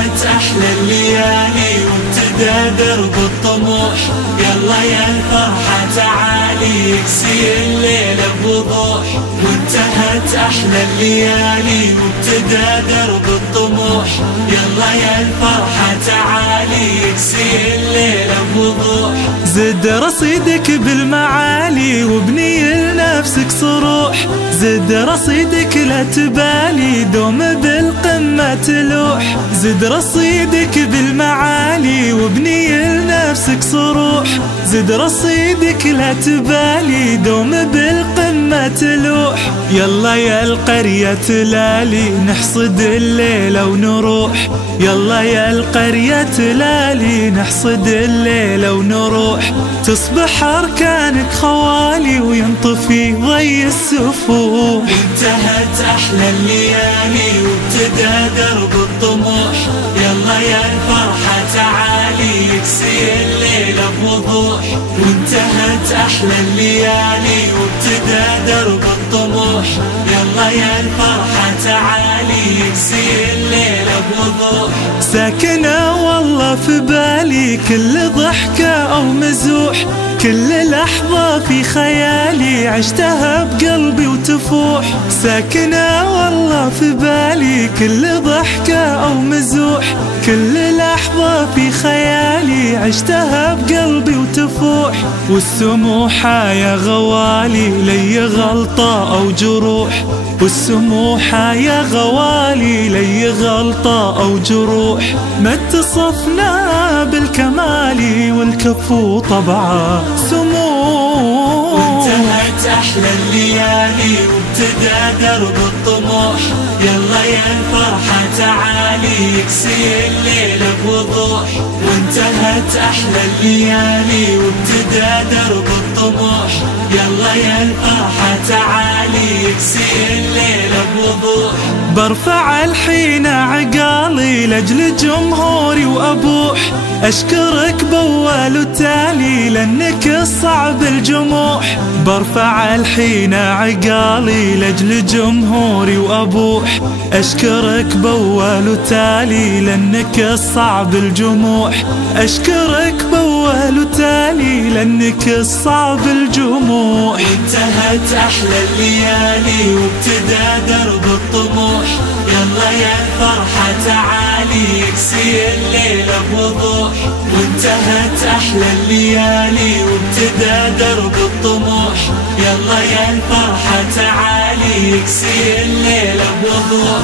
انتهت أحلى الليالي وابتدى درب الطموح. يلا يا الفرحة تعالي يكسي الليل بوضوح. وانتهت أحلى الليالي وابتدى درب الطموح. يلا يا الفرحة تعالي يكسي الليل بوضوح. زد رصيدك بالمعالي وابني لنفسك صروح. زد رصيدك لا تبالي دوم بالقمة تلوح. زد رصيدك بالمعالي وابني لنفسك صروح. زد رصيدك لا تبالي دوم بالقمة تلوح. يلا يا القرية تلالي نحصد الليلة ونروح. يلا يا القرية تلالي نحصد الليلة ونروح. تصبح أركانك خوالي وينطفي ضي السفوح. انتهت أحلى الليالي وابتدى درب الطموح. يلا يا الفرحة تعالي يكسي الليل بوضوح. وانتهت أحلى الليالي وابتدى درب الطموح. يلا يا الفرحة تعالي يكسي الليل بوضوح. ساكنة والله في بالي كل ضحكة أو مزوح. كل لحظة في خيالي عشتها بقلبي وتفوح. ساكنة والله في بالي كل ضحكة أو مزوح. كل لحظة في خيالي عشتها بقلبي وتفوح. والسموحة يا غوالي لي غلطة أو جروح. والسموحة يا غوالي لي غلطة أو جروح. ما اتصفنا بالكمال والكفو طبعا سموح. وانتهت أحلى الليالي وابتدى درب الطموح. يلا يا الفرحة تعالي يكسي الليل بوضوح. وانتهت أحلى الليالي وابتدى درب الطموح. يلا يا الفرحة تعالي يكسي الليل بوضوح. برفع الحين عقالي لأجل جمهوري وأبوح. أشكرك بأول وتالي لأنك الصعب الجموح. برفع الحين عقالي لأجل جمهوري وأبوح. أشكرك بأول وتالي لأنك الصعب الجموح. أشكرك بأول وتالي لأنك الصعب الجموح. انتهت أحلى الليالي وابتدى درب الطموح. يلا يا الفرحة تعالي يكسي الليل بوضوح. وانتهت أحلى الليالي وابتدى درب الطموح. يلا يا الفرحة تعالي يكسي الليل بوضوح.